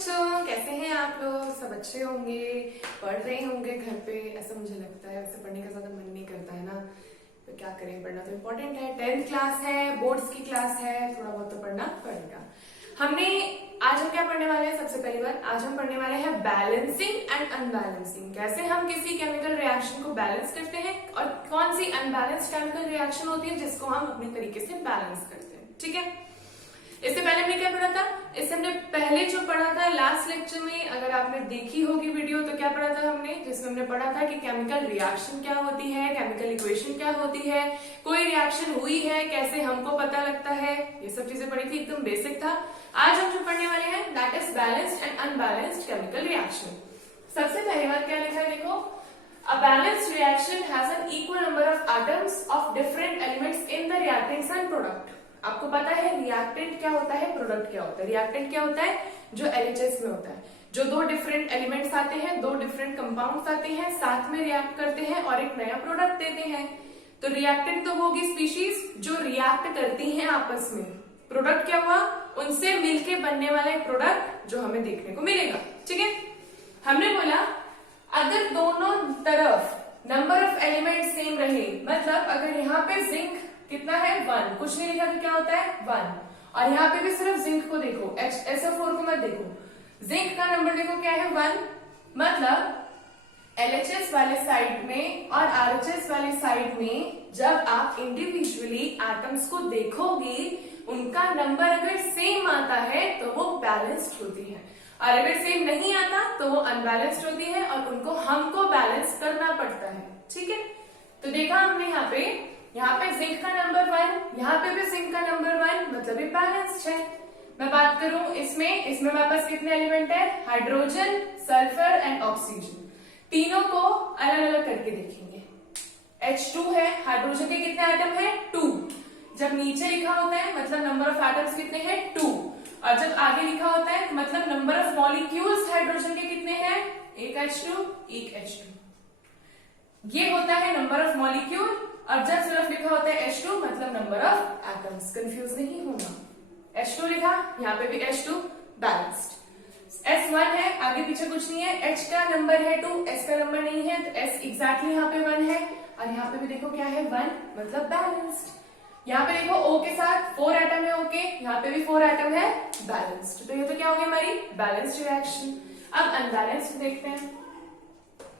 बच्चों, कैसे हैं आप लोग? सब अच्छे होंगे, पढ़ रहे होंगे घर पे, ऐसा मुझे लगता है। वैसे पढ़ने का ज्यादा मन नहीं करता है ना, तो क्या करें, पढ़ना तो इम्पोर्टेंट है। 10th क्लास है, बोर्ड्स की क्लास है, थोड़ा बहुत तो पढ़ना पड़ेगा। आज हम क्या पढ़ने वाले हैं? सबसे पहली बार आज हम पढ़ने वाले हैं बैलेंसिंग एंड अनबैलेंसिंग। कैसे हम किसी केमिकल रिएक्शन को बैलेंस करते हैं और कौन सी अनबैलेंस्ड केमिकल रिएक्शन होती है जिसको हम अपने तरीके से बैलेंस करते हैं। ठीक है, इससे पहले हमने क्या पढ़ा था? इससे हमने पहले जो पढ़ा था लास्ट लेक्चर में, अगर आपने देखी होगी वीडियो, तो क्या पढ़ा था हमने? जिसमें हमने पढ़ा था कि केमिकल रिएक्शन क्या होती है, केमिकल इक्वेशन क्या होती है, कोई रिएक्शन हुई है कैसे हमको पता लगता है, ये सब चीजें पढ़ी थी, एकदम बेसिक था। आज हम जो पढ़ने वाले हैं that is balanced and unbalanced chemical reaction. सबसे पहली बार क्या लिखा है देखो, A balanced reaction has an equal number of atoms of different elements in the reactants and product। आपको पता है रिएक्टेंट क्या होता है, प्रोडक्ट क्या होता है। रिएक्टेंट क्या होता है? जो LHS में होता है, जो दो डिफरेंट एलिमेंट्स आते हैं, दो डिफरेंट कंपाउंड्स आते हैं, साथ में रिएक्ट करते हैं और एक नया प्रोडक्ट देते हैं। तो रिएक्टेंट तो होगी स्पीशीज जो रिएक्ट करती हैं आपस में। प्रोडक्ट क्या हुआ? उनसे मिलके बनने वाला एक प्रोडक्ट जो हमें देखने को मिलेगा। ठीक है, हमने बोला अगर दोनों तरफ नंबर ऑफ एलिमेंट सेम रहे, मतलब अगर यहाँ पे जिंक कितना है 1, कुछ नहीं लिखा तो क्या होता है 1, और यहाँ पे भी सिर्फ जिंक को देखो, SO4 को मत देखो, जिंक का नंबर देखो क्या है 1, मतलब LHS वाले साइड में और RHS वाले साइड में जब आप इंडिविजुअली एटम्स को देखोगे, उनका नंबर अगर सेम आता है तो वो बैलेंस्ड होती है, और अगर सेम नहीं आता तो वो अनबैलेंस्ड होती है और उनको हमको बैलेंस करना पड़ता है। ठीक है, तो देखा हमने यहाँ पे जिंक का नंबर 1, यहाँ पे भी जिंक का नंबर 1, मतलब ये बैलेंस्ड है। मैं बात करूं इसमें हमारे पास कितने एलिमेंट है? Hydrogen, sulphur and oxygen. तीनों को अलग अलग करके देखेंगे। H2 है, हाइड्रोजन के कितने एटम है? 2। जब नीचे लिखा होता है मतलब नंबर ऑफ एटम्स कितने हैं? 2, और जब आगे लिखा होता है मतलब नंबर ऑफ मॉलिक्यूल्स हाइड्रोजन के कितने हैं? एक H2, एक H2। ये होता है नंबर ऑफ मॉलिक्यूल, और जब सिर्फ लिखा होता है H2 मतलब नंबर ऑफ एटम्स। कंफ्यूज नहीं होना। H2 लिखा, यहाँ पे भी H2, बैलेंस्ड। S1 है, आगे पीछे कुछ नहीं है, H का नंबर है 2, S का नंबर नहीं है, तो S एग्जैक्टली यहाँ पे 1 है, और यहाँ पे भी देखो क्या है 1, मतलब बैलेंस्ड। यहाँ पे देखो O के साथ 4 एटम है, ओके, यहाँ पे भी 4 एटम है, बैलेंस्ड। तो ये तो क्या हो गया हमारी बैलेंस्ड रिएक्शन। अब अनबैलेंस्ड देखते हैं।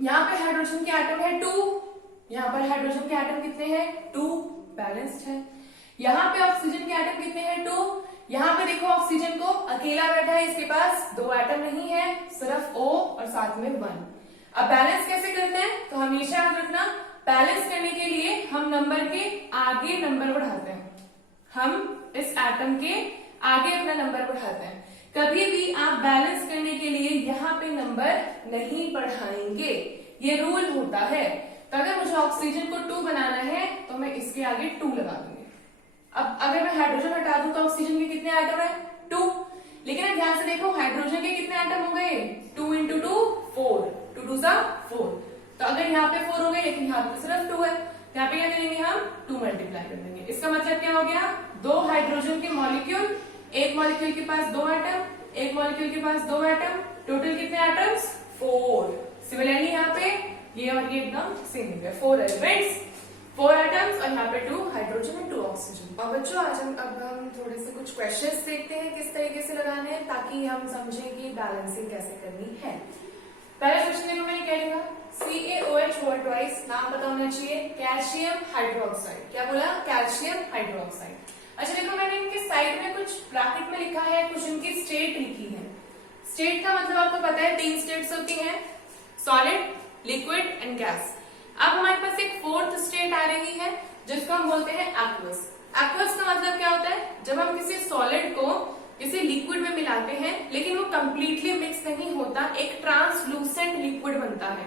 यहाँ पे हाइड्रोजन के एटम है 2, यहाँ पर हाइड्रोजन के एटम कितने हैं? 2, बैलेंस्ड है। यहाँ पे ऑक्सीजन के एटम कितने हैं? 2। यहाँ पे देखो ऑक्सीजन को अकेला बैठा है, इसके पास 2 एटम नहीं है, सिर्फ O और साथ में 1। अब बैलेंस कैसे करते हैं? तो हमेशा याद रखना, बैलेंस करने के लिए हम नंबर के आगे नंबर बढ़ाते हैं, हम इस एटम के आगे अपना नंबर बढ़ाते हैं। कभी भी आप बैलेंस करने के लिए यहाँ पे नंबर नहीं बढ़ाएंगे, ये रूल होता है। तो अगर मुझे ऑक्सीजन को 2 बनाना है तो मैं इसके आगे 2 लगा दूंगी। अब अगर मैं हाइड्रोजन हटा दूं तो ऑक्सीजन के कितने एटम है? 2। लेकिन अब ध्यान से देखो, हाइड्रोजन के कितने एटम हो गए? 2 into 2 4, 2 2 4। तो अगर यहाँ पे 4 हो गए, लेकिन यहाँ पे सिर्फ 2 है, तो यहाँ पे क्या करेंगे हम? 2 मल्टीप्लाई कर देंगे। इसका मतलब क्या हो गया? 2 हाइड्रोजन के मॉलिक्यूल, एक मॉलिक्यूल के पास 2 एटम, एक मॉलिक्यूल के पास 2 एटम, टोटल कितने एटम्स? 4। सिमिलरली यहाँ पे ये और ये एकदम सेम हो गया, 4 एलिमेंट्स, 4 एटम्स, और यहाँ पे 2 हाइड्रोजन और 2 ऑक्सीजन। और बच्चों आज हम थोड़े से कुछ क्वेश्चंस देखते हैं किस तरीके से लगाने हैं, ताकि हम समझें कि बैलेंसिंग कैसे करनी है। पहला क्वेश्चन देखो, मैंने क्या लिखा? CaOH वॉल ट्वाइस, नाम पता होना चाहिए, कैल्शियम हाइड्रोक्साइड। क्या बोला? Calcium hydroxide. अच्छा देखो, मैंने इनके साइड में कुछ ब्रैकेट में लिखा है, कुछ इनकी स्टेट लिखी है। स्टेट का मतलब आपको पता है 3 स्टेट्स होती हैं, सॉलिड, लिक्विड एंड गैस। अब हमारे पास एक 4th स्टेट आ रही है जिसको हम बोलते हैं एक्वस। एक्वस का मतलब क्या होता है? जब हम किसी सॉलिड को किसी लिक्विड में मिलाते हैं लेकिन वो कंप्लीटली मिक्स नहीं होता, एक ट्रांसलूसेंट लिक्विड बनता है।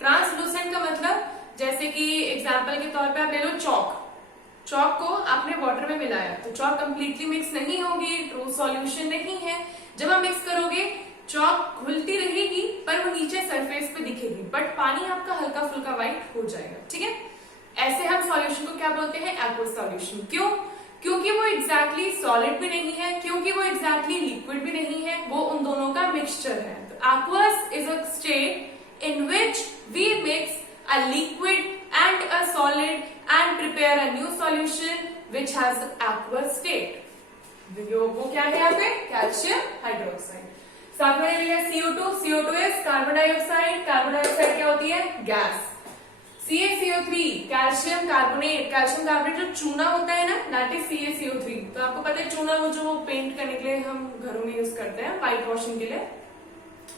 ट्रांसलूसेंट का मतलब, जैसे कि एग्जांपल के तौर पे आप ले लो चौक को आपने वाटर में मिलाया तो चौक कंप्लीटली मिक्स नहीं होगी, ट्रू सॉल्यूशन नहीं है। जब आप मिक्स करोगे चौक घुलती रहेगी पर वो नीचे सरफेस पे दिखेगी, बट पानी आपका हल्का फुल्का व्हाइट हो जाएगा। ठीक है, ऐसे हम सॉल्यूशन को क्या बोलते हैं? Aqueous solution. क्यों? क्योंकि वो एग्जैक्टली सॉलिड भी नहीं है, क्योंकि वो एग्जैक्टली लिक्विड भी नहीं है, वो उन दोनों का मिक्सचर है। तो aqueous is a state in which we mix a liquid and a solid and prepare a new solution which has aqueous state. वो क्या है यहाँ पे? Calcium hydroxide. साथ में लिया CO2, CO2 is carbon dioxide, carbon dioxide क्या होती है? Gas. CaCO3 calcium carbonate, calcium carbonate जो चूना होता है ना, दैट इज CaCO3। तो आपको पता है चूना वो जो पेंट करने के लिए हम घरों में यूज करते हैं, व्हाइट वॉशिंग के लिए,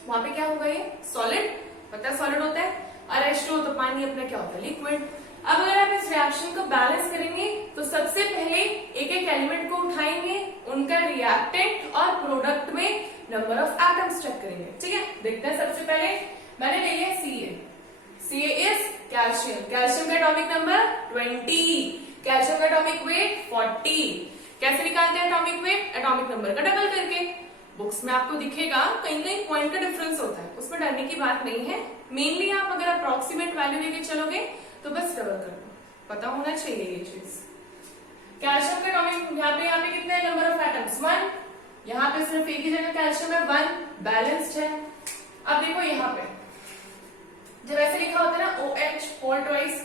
वहां पे क्या होगा? ये सॉलिड, पता है सॉलिड होता है। और H2O तो पानी अपना क्या होता है? लिक्विड। अब अगर आप इस रिएक्शन को बैलेंस करेंगे तो सबसे पहले एक एक एलिमेंट को उठाएंगे, उनका रिएक्टेंट और प्रोडक्ट में नंबर ऑफ एटम्स चेक करेंगे। ठीक है, देखते हैं। सबसे पहले मैंने ले लिया Ca इज कैल्शियम, कैल्शियम का एटॉमिक नंबर 20, कैल्शियम का एटॉमिक वेट 40। कैसे निकालते हैं एटॉमिक वेट? एटॉमिक नंबर का डबल करके। बुक्स में आपको दिखेगा कहीं कहीं पॉइंट का डिफरेंस होता है, उसमें डरने की बात नहीं है। मेनली आप अगर अप्रोक्सीमेट वैल्यू लेके चलोगे तो बस डबल कर दो, पता होना चाहिए ये चीज। कैल्शियम का एटॉमिक यहाँ पे कितने नंबर ऑफ एटम्स? 1। यहाँ पे सिर्फ एक ही जगह कैल्शियम है, 1, बैलेंस्ड है। अब देखो यहाँ पे जब ऐसे लिखा होता है ना OH होल ट्वाइस,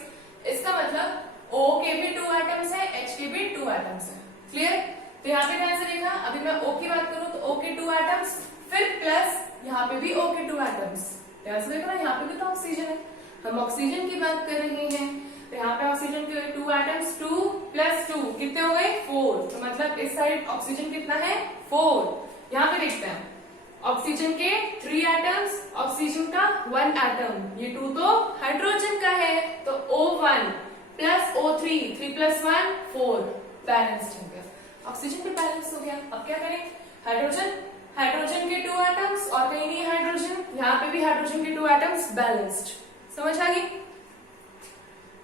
इसका मतलब O के भी 2 एटम्स है, H के भी 2 एटम्स है। क्लियर? तो यहाँ पे कैसे लिखा? अभी मैं O की बात करूं तो O के 2 एटम्स, फिर प्लस यहाँ पे भी O के 2 एटम्स। ऐसे देखो ना, यहाँ पे भी तो ऑक्सीजन है, हम ऑक्सीजन की बात कर रहे हैं। तो यहाँ पे ऑक्सीजन के 2 एटम्स, 2 + 2 कितने हो गए? 4। तो मतलब इस साइड ऑक्सीजन कितना है? 4। यहाँ पे देखते हैं ऑक्सीजन के 3 एटम्स, ऑक्सीजन का 1 एटम, ये 2 तो हाइड्रोजन का है, तो O1 + O3, 3 + 1 4, बैलेंस्ड हो गया। ऑक्सीजन भी बैलेंस हो गया। अब क्या करें? हाइड्रोजन के 2 एटम्स और कहीं नहीं हाइड्रोजन, यहाँ पे भी हाइड्रोजन के 2 एटम्स, बैलेंस्ड। समझ आ गई?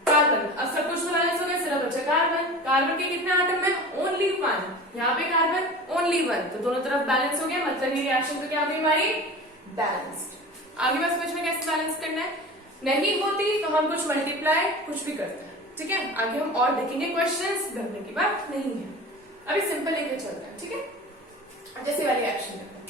कार्बन, अब सब कुछ तो बैलेंस हो गया, सिर्फ बचा कार्बन। कार्बन के कितने एटम है? ओनली 1। यहाँ पे कार्बन ओनली 1, तो दोनों तरफ बैलेंस हो गया, मतलब ये रिएक्शन तो क्या हो गई हमारी? बैलेंस्ड। आगे बस समझ में कैसे बैलेंस करना है। नहीं होती तो हम कुछ मल्टीप्लाई कुछ भी करते हैं। ठीक है, आगे हम और देखेंगे क्वेश्चंस, डरने की बात नहीं है। अभी सिंपल लेके चलते हैं। ठीक है, जैसे वाली एक्शन करते हैं।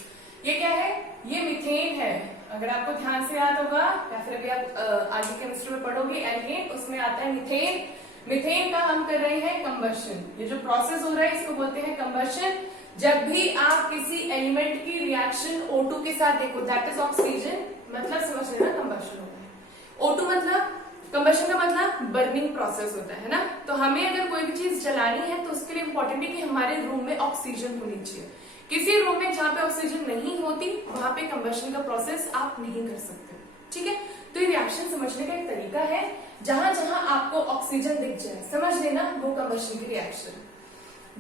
ये क्या है? ये मीथेन है। अगर आपको ध्यान से याद होगा या फिर अभी आप आगे केमिस्ट्री में पढ़ोगे एल्केन, उसमें आता है मीथेन। मीथेन का हम कर रहे हैं कंबशन। ये जो प्रोसेस हो रहा है इसको बोलते हैं कंबशन। जब भी आप किसी एलिमेंट की रिएक्शन O2 के साथ देखो, दैट इज ऑक्सीजन, मतलब समझ लेना कंबशन होता है। O2 मतलब कंबशन का मतलब बर्निंग प्रोसेस होता है ना। तो हमें अगर कोई भी चीज जलानी है तो उसके लिए इंपॉर्टेंट है कि हमारे रूम में ऑक्सीजन होनी चाहिए। किसी रूम में जहां पे ऑक्सीजन नहीं होती वहां पे कंबशन का प्रोसेस आप नहीं कर सकते। ठीक है, तो ये रिएक्शन समझने का एक तरीका है। जहां जहां आपको ऑक्सीजन दिख जाए समझ लेना वो कंबशन की रिएक्शन।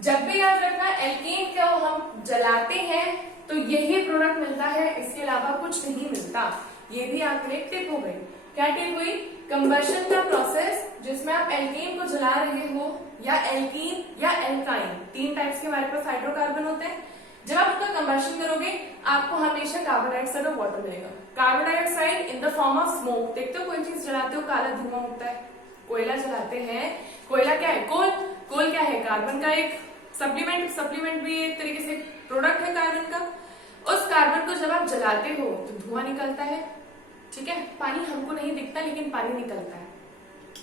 जब भी याद रखना एल्केन को हम जलाते हैं तो यही प्रोडक्ट मिलता है, इसके अलावा कुछ नहीं मिलता। ये भी आपके लिए टिप हो गई। क्या टिप हुई? कंबशन का प्रोसेस जिसमें आप एल्केन को जला रहे हो या एल्कीन या एल्काइन, 3 टाइप्स के हमारे पास हाइड्रोकार्बन होते हैं। जब आप उनका कंबशन करोगे आपको हमेशा कार्बन डाइऑक्साइड और वाटर मिलेगा। Carbon dioxide in the form of smoke. देखते हो कोई चीज जलाते हो काला धुआं उठता है, कोयला जलाते हैं, कोयला क्या है? कोल। कोल क्या है? कार्बन का एक सप्लीमेंट भी एक तरीके से प्रोडक्ट है कार्बन का। उस कार्बन को जब आप जलाते हो तो धुआं निकलता है। ठीक है, पानी हमको नहीं दिखता लेकिन पानी निकलता है।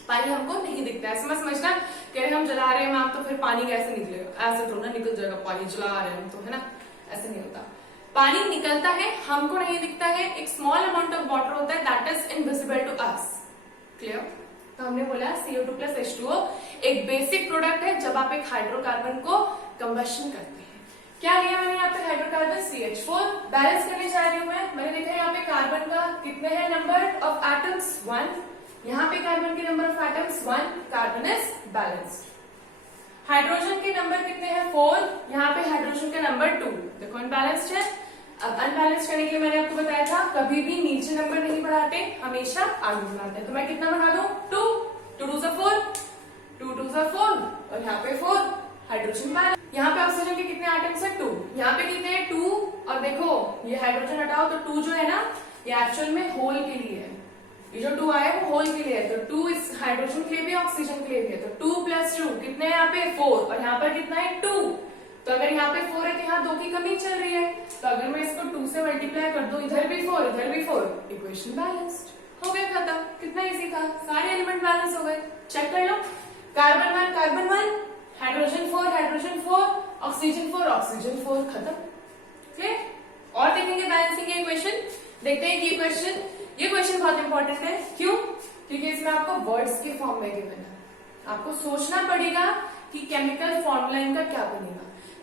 पानी हमको नहीं दिखता है, ऐसे समझना कि हम जला रहे हैं मैम तो फिर पानी कैसे निकलेगा? ऐसे थोड़ा ना निकल जाएगा, पानी जला रहे हैं तो, है ना? ऐसे नहीं होता, पानी निकलता है, हमको नहीं दिखता है। एक स्मॉल अमाउंट ऑफ वाटर होता है that is invisible to us. Clear? तो हमने बोला CO2 + H2O एक बेसिक प्रोडक्ट है जब आप एक हाइड्रोकार्बन को कंबशन करते हैं। क्या लिया मैंने यहाँ पे? Hydrocarbon CH4। बैलेंस करने जा रही हूँ मैंने देखा यहाँ पे कार्बन का कितने हैं नंबर ऑफ एटम्स? 1। यहाँ पे कार्बन के number of atoms 1, carbon is balanced. Hydrogen के नंबर कितने हैं? 4। यहाँ पे हाइड्रोजन का नंबर 2। देखो अनबैलेंस्ड है। अब अनबैलेंस करने के लिए मैंने आपको बताया था कभी भी नीचे नंबर नहीं बढ़ाते, हमेशा आगे बढ़ाते हैं। तो मैं कितना बढ़ा दूं? 2 2 2 4, 2 2 4 और यहाँ पे 4, हाइड्रोजन बैलेंस। यहाँ पे ऑक्सीजन के कितने एटम्स है? 2। यहाँ पे कितने हैं? 2। और देखो ये हाइड्रोजन हटाओ तो 2 जो है ना ये एक्चुअल में होल के लिए है। ये जो 2 आया है वो होल के लिए है, तो 2 इस हाइड्रोजन के लिए भी ऑक्सीजन के लिए भी है, तो 2 + 2 कितने यहाँ पे 4 और यहाँ पर कितना है 2। तो अगर यहाँ पे 4 है तो यहाँ 2 की कमी चल रही है, तो अगर मैं इसको 2 से मल्टीप्लाई कर दूं, इधर भी 4 इधर भी 4, इक्वेशन बैलेंस्ड हो गया, खत्म। कितना इजी था, सारे एलिमेंट बैलेंस हो गए। चेक कर लो, कार्बन 1 हाइड्रोजन 4 ऑक्सीजन 4 खत्म। क्लियर? और देखेंगे बैलेंसिंग के इक्वेशन। देखते हैं कि ये क्वेश्चन बहुत इंपॉर्टेंट है। क्यों? क्योंकि इसमें आपको वर्ड्स के फॉर्म में गिवन है, आपको सोचना पड़ेगा कि केमिकल फॉर्मूला इनका क्या बनेगा।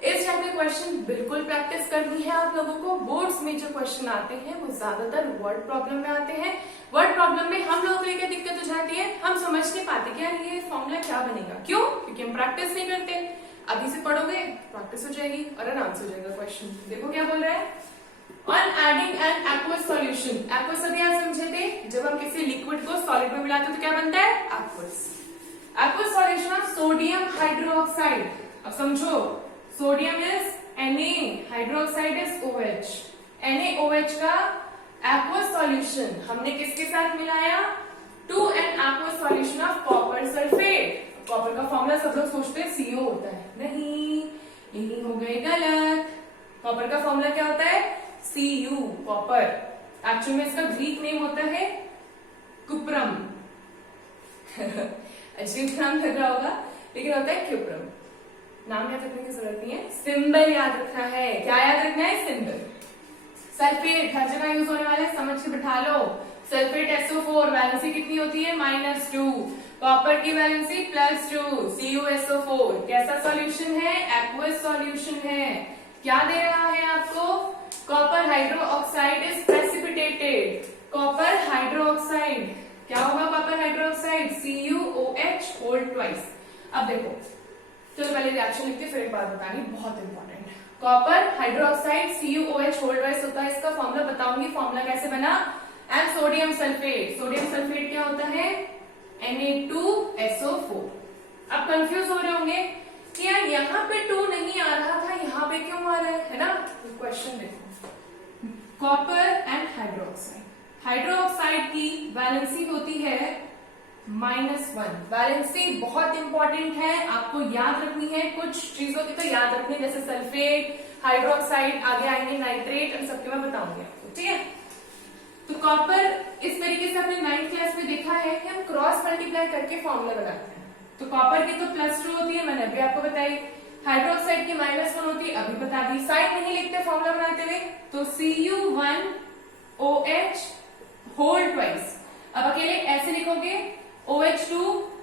इस टाइप के क्वेश्चन बिल्कुल प्रैक्टिस करनी है आप लोगों को। बोर्ड्स में जो क्वेश्चन आते हैं वो ज्यादातर वर्ड प्रॉब्लम में आते हैं। वर्ड प्रॉब्लम में हम लोगों को क्या दिक्कत हो जाती है, हम समझ नहीं पाते कि यार ये फॉर्मूला क्या बनेगा। क्यों? क्योंकि हम प्रैक्टिस नहीं करते। अभी से पढ़ोगे, प्रैक्टिस हो जाएगी और आंसर हो जाएगा क्वेश्चन। देखो क्या बोल रहा है, On adding an aqueous solution, aqueous अभी आप समझे थे, जब हम किसी लिक्विड को सॉलिड में मिलाते हैं तो क्या बनता है, aqueous। Aqueous solution of sodium hydroxide। अब समझो, sodium is Na, hydroxide is OH। NaOH का aqueous solution हमने किसके साथ मिलाया, to an aqueous solution of copper sulfate। Copper का फॉर्मूला सब लोग सोचते हैं CO होता है, नहीं, यही हो गए गलत। कॉपर का फॉर्मूला क्या होता है, Cu, कॉपर। एक्चुअली में इसका ग्रीक नेम होता है कुप्रम। अजीब नाम लग रहा होगा, लेकिन होता है क्यूप्रम। नाम याद रखने की जरूरत नहीं है, सिंबल याद रखना है। क्या याद रखना है, सिंबल। सल्फेट हर जगह यूज होने वाला है, समझ के बिठा लो। सल्फेट SO4 वैलेंसी कितनी होती है, -2। कॉपर की वैलेंसी +2, CuSO4। कैसा सॉल्यूशन है, एक्वस सॉल्यूशन है। क्या दे रहा है आपको, copper hydroxide is precipitated. Copper hydroxide क्या होगा, copper hydroxide CuOH whole twice. अब देखो, चलो पहले रिएक्शन लिखते फिर एक बात बतानी बहुत इंपॉर्टेंट है। Copper hydroxide CuOH whole twice होता है, इसका फॉर्मूला बताऊंगी। फॉर्मूला कैसे बना, and sodium sulphate. Sodium sulphate क्या होता है, Na2SO4। अब कंफ्यूज हो रहे होंगे कि यार यहाँ पे 2 नहीं आ रहा था, यहाँ पे क्यों आ रहा है ना। क्वेश्चन देखो, कॉपर एंड हाइड्रोक्साइड। हाइड्रोक्साइड की वैलेंसी होती है -1। वैलेंसी बहुत इंपॉर्टेंट है, आपको याद रखनी है। कुछ चीजों की तो याद रखनी है, जैसे सल्फेट, हाइड्रोक्साइड, आगे आएंगे नाइट्रेट, इन सबके मैं बताऊंगी आपको, ठीक है। तो कॉपर इस तरीके से हमने 9th क्लास में देखा है कि हम क्रॉस मल्टीप्लाई करके फॉर्मूला बनाते हैं। तो कॉपर की तो +2 होती है, मैंने अभी आपको बताई। हाइड्रोक्साइड की -1 होती है, अभी बता दी। साइड नहीं लिखते फॉर्मूला बनाते हुए, तो Cu1OH होल ट्वाइस। अब अकेले ऐसे लिखोगे OH2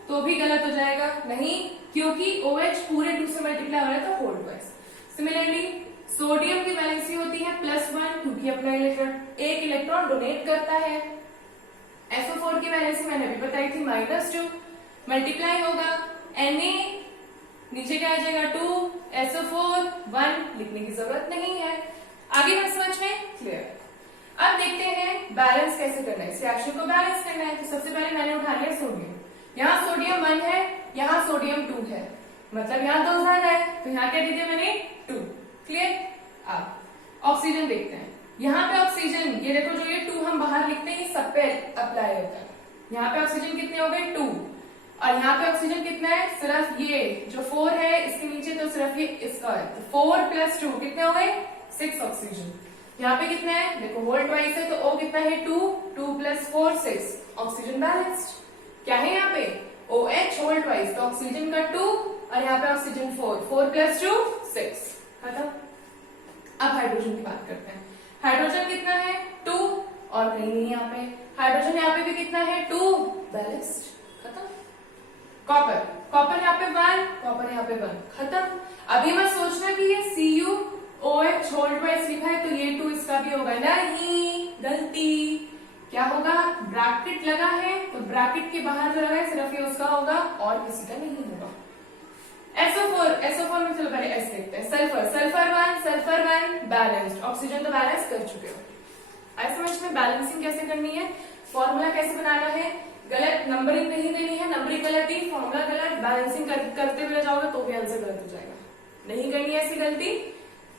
तो भी गलत हो जाएगा, नहीं, क्योंकि OH पूरे 2 से मल्टीप्लाई हो रहा है तो होल ट्वाइस। सिमिलरली सोडियम की वैलेंसी होती है +1, क्योंकि अपना एक इलेक्ट्रॉन डोनेट करता है। SO4 की वैलेंसी मैंने अभी बताई थी -2, मल्टीप्लाई होगा Na, नीचे क्या आ जाएगा 2, SO4 1, लिखने की जरूरत नहीं है। आगे बात समझ में क्लियर। अब देखते हैं बैलेंस कैसे करना है, इस रिएक्शन को बैलेंस करना है। तो सबसे पहले मैंने उठा लिया सोडियम। यहाँ सोडियम 1 है, यहाँ सोडियम 2 है, मतलब यहाँ 2 ज्यादा है, तो यहाँ क्या दे दिया मैंने 2। क्लियर। अब ऑक्सीजन देखते हैं। यहाँ पे ऑक्सीजन, ये देखो जो ये 2 हम बाहर लिखते हैं, ये सब पे अप्लाई होता है। यहाँ पे ऑक्सीजन कितने हो गए 2, और यहाँ पे ऑक्सीजन कितना है, सिर्फ ये जो 4 है इसके नीचे, तो सिर्फ ये इसका है। तो 4 + 2 कितने हो गए 6 ऑक्सीजन। यहाँ पे कितना है, देखो होल ट्वाइस है, तो O कितना है 2, 2 + 4 6, ऑक्सीजन बैलेंस्ड। क्या है यहाँ पे OH होल ट्वाइस, तो ऑक्सीजन का 2 और यहाँ पे ऑक्सीजन 4, 4 + 2 6, खत्म। अब हाइड्रोजन की बात करते हैं। हाइड्रोजन कितना है 2, और कहीं नहीं यहाँ पे। हाइड्रोजन यहाँ पे भी कितना है 2, बैलेंस्ड, खत्म। कॉपर यहाँ पे 1, कॉपर यहाँ पे 1, खत्म। अभी मैं सोचना कि ये CuOH होल ट्वाइस लिखा है, तो ये 2 इसका भी होगा, नहीं, गलती। क्या होगा, ब्रैकेट लगा है, तो ब्रैकेट के बाहर जो लगा है सिर्फ ये उसका होगा और किसी का नहीं होगा। SO4 में चलो पहले S देखते हैं। सल्फर 1 बैलेंस्ड, ऑक्सीजन तो बैलेंस कर चुके हो। आई समझ में बैलेंसिंग कैसे करनी है, फॉर्मूला कैसे बनाना है। गलत नंबरिंग नहीं देनी है, नंबरिंग गलत ही, फॉर्मूला गलत, बैलेंसिंग करते हुए जाओगे तो भी आंसर गलत हो जाएगा। नहीं करनी है ऐसी गलती।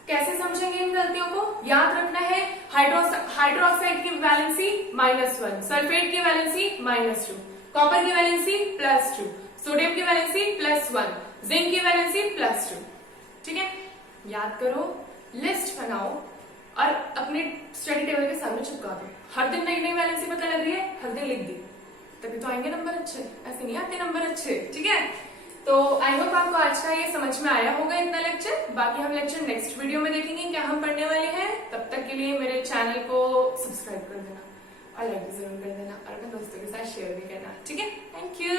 कैसे समझेंगे इन गलतियों को? याद रखना है हाइड्रोक्साइड की वैलेंसी -1, सल्फेट की वैलेंसी -2, कॉपर की वैलेंसी +2, सोडियम की वैलेंसी +1, जिंक की वैलेंसी +2। ठीक है, याद करो, लिस्ट बनाओ और अपने स्टडी टेबल के सामने चिपका दो। हर दिन नई नई वैलेंसी पता लग रही है, हर दिन लिख दी, तभी तो आएंगे नंबर अच्छे, ऐसे नहीं आते नंबर अच्छे। ठीक है, तो आई होप आपको आज का ये समझ में आया होगा इतना लेक्चर। बाकी हम लेक्चर नेक्स्ट वीडियो में देखेंगे क्या हम पढ़ने वाले हैं। तब तक के लिए मेरे चैनल को सब्सक्राइब कर देना और लाइक भी जरूर कर देना और अपने दोस्तों के साथ शेयर भी करना। ठीक है, थैंक यू।